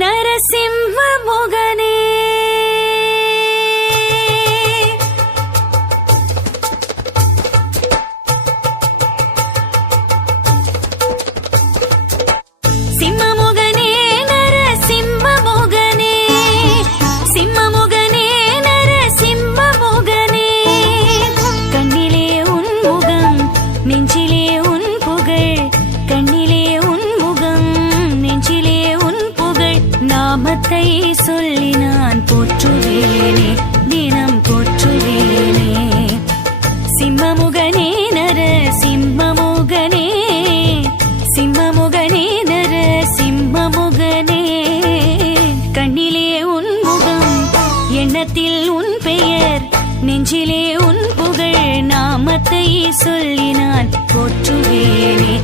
నరసింహ మొగన நாமத்தை சொல்லி நான் போற்றுவேனே தினம் போற்றுவேனே. சிம்மமுகனே நர சிம்மமுகனே. சிம்மமுகனே நர சிம்மமுகனே. கண்ணிலே உன் முகம் எண்ணத்தில் உன் பெயர் நெஞ்சிலே உன் புகழ் நாமத்தை சொல்லி நான் போற்றுவேனே.